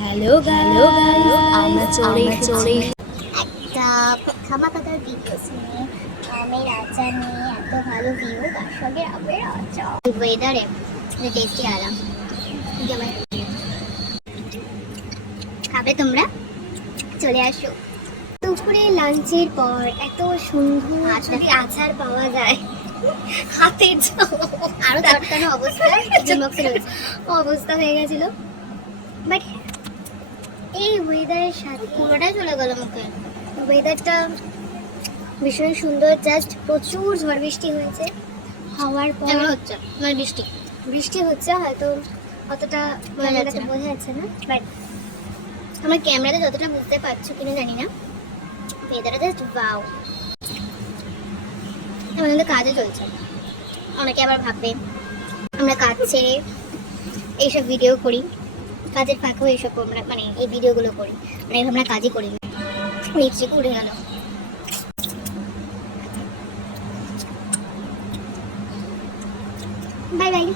Hello guys, আমরা চলে এসেছি একটা খামাখাতার ভিডিওস নিয়ে। আমের আচার নিয়ে এত ভালো ভিউ, তার সঙ্গে আমের আচার ওয়েদারে টেস্টি আলাম। খাবে তোমরা? চলে আসো। দুপুরে লাঞ্চের পর এত সুন্দর যদি আচার পাওয়া যায় হাতে আরো চটকানো অবস্থা অবস্থা হয়ে গেছিল। বাট এই ওয়েদারের সাথে পুরোটাই চলে গেল মুখে। ওয়েদারটা ভীষণ সুন্দর, জাস্ট প্রচুর ঝড় বৃষ্টি হয়েছে। হাওয়ার পর হচ্ছে মানে বৃষ্টি হচ্ছে, হয়তো অতটা ক্যামেরাতে বোঝা যাচ্ছে না, বাট আমার ক্যামেরাতে যতটা বুঝতে পারছো কিনা জানি না। ওয়েদারটা জাস্ট ওয়াও। আমাদের কাজে চলছে, অনেকে আবার ভাববে আমরা কাজ ছেড়ে এইসব ভিডিও করি, কাজের ফাঁকেও এইসব আমরা মানে এই ভিডিওগুলো করি, মানে আমরা কাজই করি না। লিপস্টিক উঠে গেল। Bye bye.